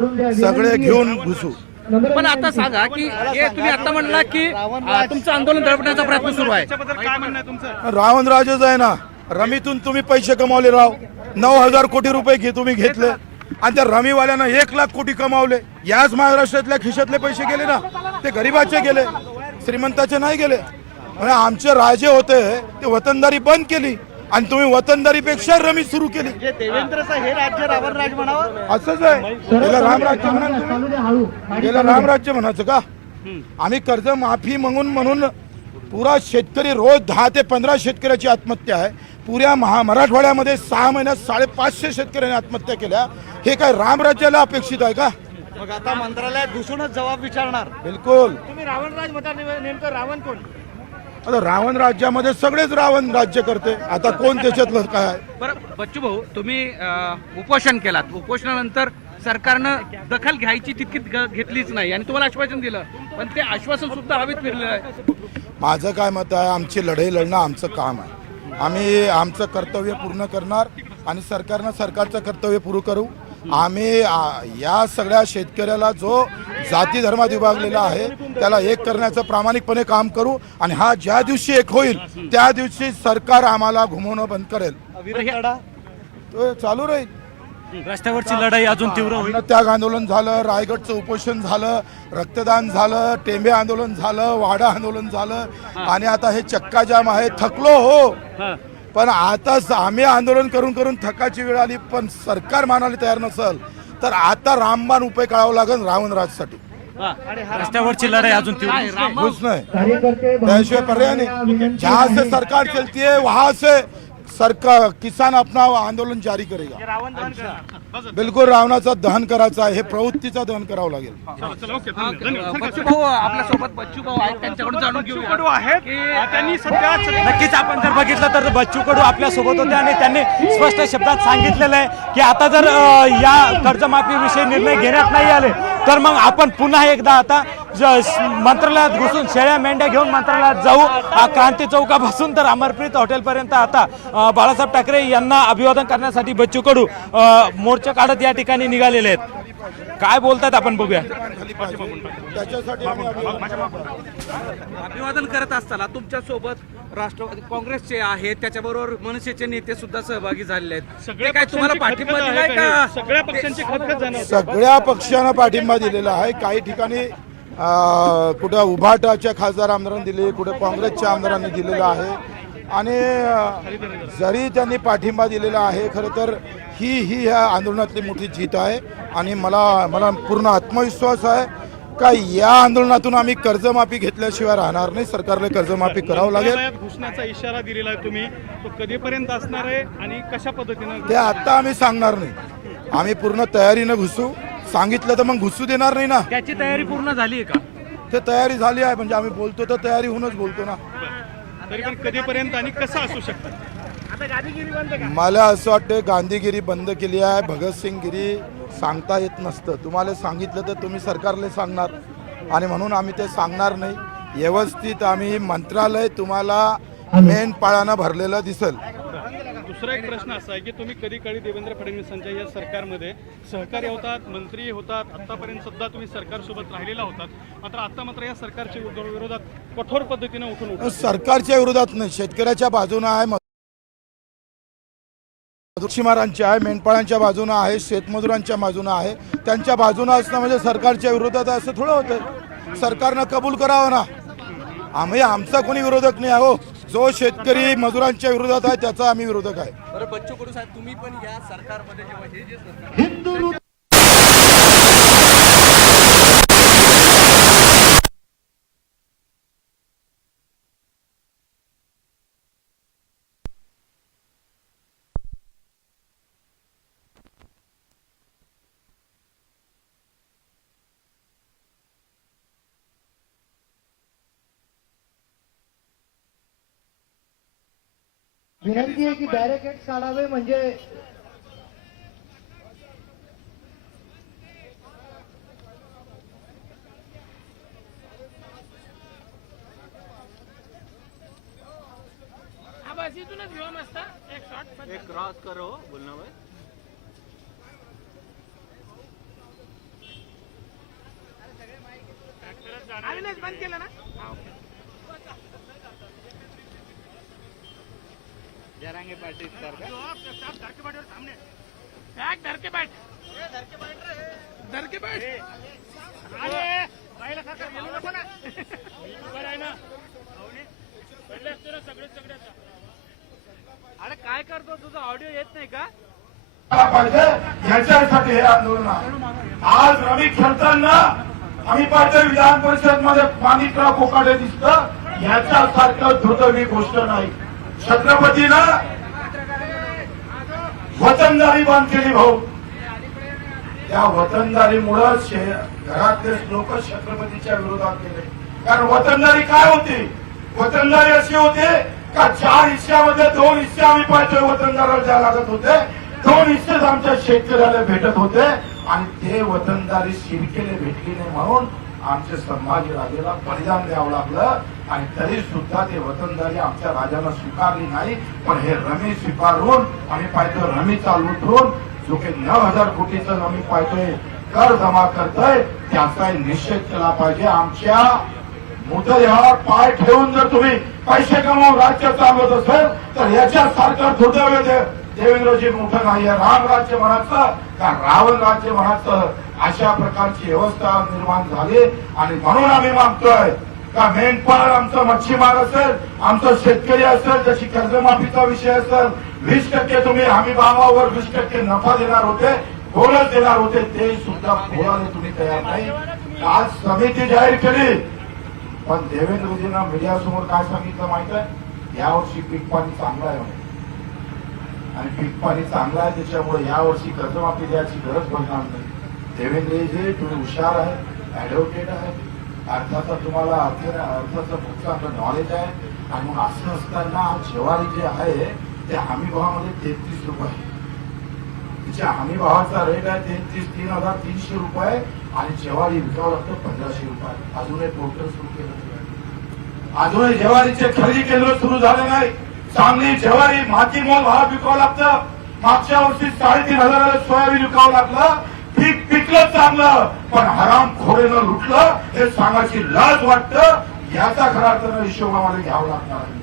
सगळे घेऊन घुसू। पण आता सांगा की हे तुम्ही आता म्हणला की तुमचं आंदोलन दडपण्याचा प्रयत्न सुरू आहे, काय म्हणणं आहे तुमचं? रावण राजच आहे ना, रमीतून तुम्ही पैसे कमावले राव, 9,000 कोटी रुपये तुम्ही घेतले आणि त्या रमीवाल्यानं 1,00,000 कोटी कमावले। याच महाराष्ट्रातल्या खिशातले पैसे गेले ना, ते गरीबाचे गेले, श्रीमंताचे नाही गेले। म्हणजे आमचे राजे होते ते वतनदारी बंद केली आणि तुम्ही वतनदारीपेक्षा रमी सुरू केली। देवेंद्रचं हे राज्य रावण राज म्हणावं असंच आहे, गेलं रामराज्य म्हणाल, गेलं रामराज्य म्हणायचं का? आम्ही कर्ज माफी म्हणून पुरा शेतकरी रोज 10 ते 15 शेतकऱ्याची आत्महत्या आहे। पुऱ्या मराठवाड्यामध्ये 6 महिन्यात 550 शेतकऱ्यांनी आत्महत्या केल्या। हे काय रामराज्याला अपेक्षित आहे का? मग आता मंत्रालयात घुसूनच जबाब विचारणार? बिलकुल। तुम्ही रावण राज म्हणता, नेमकं रावण कोण? आता रावण राज्यामध्ये सगळेच रावण राज्य करते, आता कोण त्याच्यातलं काय? बरं बच्चू भाऊ, तुम्ही उपोषण केलात, उपोषणानंतर सरकारनं दखल घ्यायची तितकी घेतलीच नाही आणि तुम्हाला आश्वासन दिलं, पण ते आश्वासन सुद्धा हवेत फिरलं आहे। माझं काय मत आहे, आमची लढाई लढणं आमचं काम आहे, आम्ही आमचं कर्तव्य पूर्ण करणार आणि सरकारनं सरकारचं कर्तव्य पूर्ण करू। आम्ही या सगळ्या शेतकऱ्याला जो जाती धर्मात विभागलेला आहे त्याला एक करण्याचं प्रामाणिकपणे काम करू आणि हा ज्या दिवशी एक होईल त्या दिवशी सरकार आम्हाला घुमवणं बंद करेल। तो चालू राहील। रस्त्यावरची लढाई अजून तीव्र होईल। त्याग आंदोलन झालं, रायगडचं उपोषण झालं, रक्तदान झालं, टेंबे आंदोलन झालं, वाडा आंदोलन झालं आणि आता हे चक्का जाम आहे। थकलो हो, पण आता आम्ही आंदोलन करून करून थकाची वेळ आली, पण सरकार मानायला तयार नसेल तर आता रामबाण उपाय काढावा लागेल रावण राजसाठी। रस्त्यावरची लढाई अजून तीव्र नहीं, त्याशिवाय पर्याय नहीं। जहाँ से सरकार चलती है वहाँ से सरकार किसान अपना आंदोलन जारी करेगा। बिल्कुल रावणाचा दहन करायचं आहे, हे प्रवृत्तीचा दहन करावं लागेल। बच्चू भाऊ आपल्यासोबत बच्चू भाऊ आहेत, त्यांच्याकडून जाणून घेऊ त्यांनी सध्या नक्कीच आपण जर बघितलं तर बच्चू कडू आपल्या सोबत होते आणि त्यांनी स्पष्ट शब्दात सांगितलेलं आहे की आता जर या कर्जमाफीविषयी निर्णय घेण्यात नाही आले तर मग आपण पुन्हा एकदा आता मंत्रालयात घुसून शेळ्या मेंढ्या घेऊन मंत्रालयात जाऊ। क्रांती चौकापासून तर अमरप्रीत हॉटेलपर्यंत आता बाळासाहेब ठाकरे यांना अभिवादन करण्यासाठी बच्चू कडू मोर्चा काढत या ठिकाणी निघालेले आहेत। काय बोलतात आपण बघूया। अभिवादन करत असताना तुमच्या सोबत राष्ट्रवादी काँग्रेसचे आहेत, त्याच्याबरोबर मनसेचे नेते सुद्धा सहभागी झालेले आहेत। सगळे काय तुम्हाला पाठिंबा दिलाय का? सगळ्या पक्षांची सगळ्या पक्षांना पाठिंबा दिलेला आहे। काही ठिकाणी कुठे उभाटाच्या खासदार आमदारांनी दिले, कुठे काँग्रेसच्या आमदारांनी दिलेला आहे आणि जरी त्यांनी पाठिंबा दिलेला आहे, खरं तर ही ह्या आंदोलनातली मोठी जीत आहे आणि मला पूर्ण आत्मविश्वास आहे का या आंदोलनातून आम्ही कर्जमाफी घेतल्याशिवाय राहणार नाही। सरकारला कर्जमाफी करावं लागेल। घोषणाचा इशारा दिलेला आहे तुम्ही, तो कधीपर्यंत असणार आहे आणि कशा पद्धतीने ते आता आम्ही सांगणार नाही, आम्ही पूर्ण तयारीनं घुसू। सांगितलं तर मग घुसू देणार नाही ना। त्याची तयारी पूर्ण झाली आहे का? ते तयारी झाली आहे, म्हणजे आम्ही बोलतो तर तयारी होऊनच बोलतो ना। तरी पण कधीपर्यंत आणि कसं असू शकतं? मला असं वाटतं गांधीगिरी बंद केली आहे, भगतसिंगगिरी सांगता येत नसतं। तुम्हाला सांगितलं तर तुम्ही सरकारला सांगणार आणि म्हणून आम्ही ते सांगणार नाही। व्यवस्थित आम्ही मंत्रालय तुम्हाला मेंढपाळानं भरलेलं दिसेल। दुसरा एक प्रश्न असा आहे की तुम्ही कधी कधी देवेंद्र फडणवीसांच्या या सरकारमध्ये सहकारी होतात, मंत्री होतात, आतापर्यंत सुद्धा तुम्ही सरकारसोबत राहिलेला होतात, मात्र आता मात्र या सरकारच्या विरोधात कठोर पद्धतीने उठून सरकारच्या विरोधात नाही, शेतकऱ्याच्या बाजूने आहे, मच्छीमारांच्या आहे, मेंढपाळांच्या बाजूने आहे, शेतमजुरांच्या बाजूने आहे। त्यांच्या बाजूने असणं म्हणजे सरकारच्या विरोधात असं थोडं होतं। सरकारनं कबूल करावं ना, आम्ही आमचा कोणी विरोधक नाही आहो। जो शेतकरी मजुरांच्या विरोधात आहे त्याचा आम्ही विरोधक आहे। बरं बच्चू कडू साहेब, तुम्ही पण या सरकारमध्ये जेव्हा हे जे सरकार विनंती आहे की बॅरिकेड काढावे, म्हणजे एक क्रॉस करो बोलना भाई। बंद केलं ना जरांगे पार्टी धर के बैठ अरे काय करतो तुझा ऑडिओ येत नाही का पाहिजे याच्यासाठी हे आंदोलन आहे. आज रवी खेळताना आम्ही पाहिजे विधान परिषद मध्ये माणिकराव कोकाटे दिसतं याच्यासारखं दुर्दैवी गोष्ट नाही. छत्रपतीनं वतनदारी बांध केली भाऊ. त्या वतनदारीमुळं घरातले लोक छत्रपतीच्या विरोधात गेले. कारण वतनदारी काय होती? वतनदारी अशी होते का 4 हिस्स्यामध्ये 2 हिस्से आम्ही पाहतोय वतनदाराला ज्या लागत होते 2 हिस्सेच आमच्या शेतकऱ्याला भेटत होते आणि ते वतनदारी शिरकेले भेटली नाही म्हणून आमचे संभाजीराजेला बलिदान द्यावं लागलं आणि तरी सुद्धा ते वतनदारी आमच्या राजानं स्वीकारली नाही. पण हे रमी स्वीकारून आम्ही पाहतोय रमी चालू ठेवून जो काही 9,000 कोटीचं आम्ही पाहतोय कर जमा करतोय त्याचा निषेध केला पाहिजे. आमच्या मुद्द्यावर पाय ठेवून जर तुम्ही पैसे कमवून राज्य चालवत असेल तर याच्यासारखं दुर्दैव देवेंद्रजी मोठं नाहीये. राम राज्य म्हणायचं का रावण राज्य म्हणायचं अशा प्रकारची व्यवस्था निर्माण झाली आणि म्हणून आम्ही मागतोय का मेंढपाळ आमचं मच्छीमार असेल आमचं शेतकरी असेल जशी कर्जमाफीचा विषय असेल 20% तुम्ही हमी भावावर 20% नफा देणार होते बोनस देणार होते ते सुद्धा बोलायला तुम्ही तयार नाही. आज समिती जाहीर केली पण देवेंद्रजींना मीडियासमोर काय सांगितलं माहित आहे? यावर्षी पीक पाणी चांगलं आहे म्हणे आणि पीक पाणी चांगलं आहे त्याच्यामुळे यावर्षी कर्जमाफी द्यायची गरज पडणार नाही. देवेंद्रजी तुम्ही हुशार आहे ऍडव्होकेट आहे अर्थाचा तुम्हाला अर्थाचं खूप चांगलं नॉलेज आहे आणि मग असं असताना ज्वारी जे आहे ते हमी भावामध्ये 33 रुपये तिच्या हमी भावाचा रेट आहे 3,300 रुपये आणि ज्वारी विकावं लागतं 1,500 रुपये. अजूनही पोर्टल सुरू केलं अजूनही ज्वारीचे खरेदी केंद्र सुरू झाले नाही. चांगली ज्वारी माती मोल भाव विकावं लागतं. मागच्या वर्षी 3,500 सोयाबीन विकावं लागलं. पीक पिकलं चांगलं पण हरामखोरीनं लुटलं हे सांगायची लाज वाटतं. याचा खरा अर्थानं हिशोब आम्हाला घ्यावा लागणार आहे.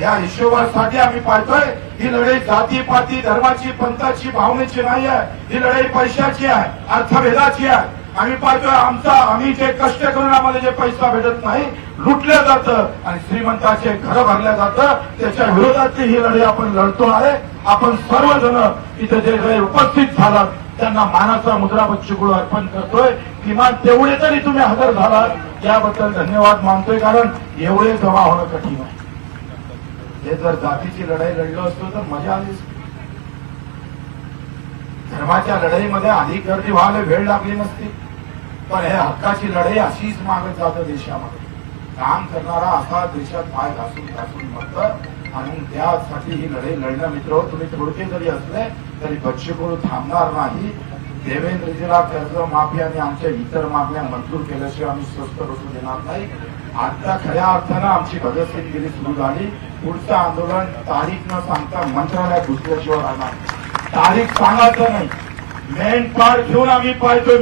या हिशोबासाठी आम्ही पाहतोय ही लढाई जातीपाती धर्माची पंथाची भावनेची नाही आहे. ही लढाई पैशाची आहे अर्थभेदाची आहे. आम्ही पाहतोय आम्ही जे कष्ट करून आम्हाला जे पैसा भेटत नाही लुटलं जातं आणि श्रीमंताचे घर भरल्या जातं त्याच्या विरोधातली ही लढाई आपण लढतो आहे. आपण सर्वजण इथे जे उपस्थित झालात त्यांना मानाचा मुद्रा बच्चूकडू अर्पण करतोय. किमान तेवढे तरी तुम्ही हजर झालात याबद्दल धन्यवाद मानतोय कारण एवढे जमा होणं कठीण आहे. हे जर जातीची लढाई लढलो असतो तर मजा आली. धर्माच्या लढाईमध्ये अधिक गर्दी व्हायला वेळ लागली नसती पण हे हक्काची लढाई अशीच मागत जातं. देशामध्ये काम करणारा असा देशात पाय घासून घासून मरतं आणि त्यासाठी ही लढाई लढणं मित्र तुम्ही थोडके जरी असले तरी बच्चूकडू थांबणार नाही. देवेंद्रजीला कर्ज माफी आणि आमच्या इतर मागण्या मंजूर केल्याशिवाय आम्ही स्वस्त बसू देणार नाही. आता खऱ्या अर्थानं आमची भगतसिंगगिरी सुरू झाली. पुढचं आंदोलन तारीख न सांगता मंत्रालयात घुसल्याशिवाय राहणार. तारीख सांगायचं नाही. मेंढपाळ घेऊन आम्ही पाहतोय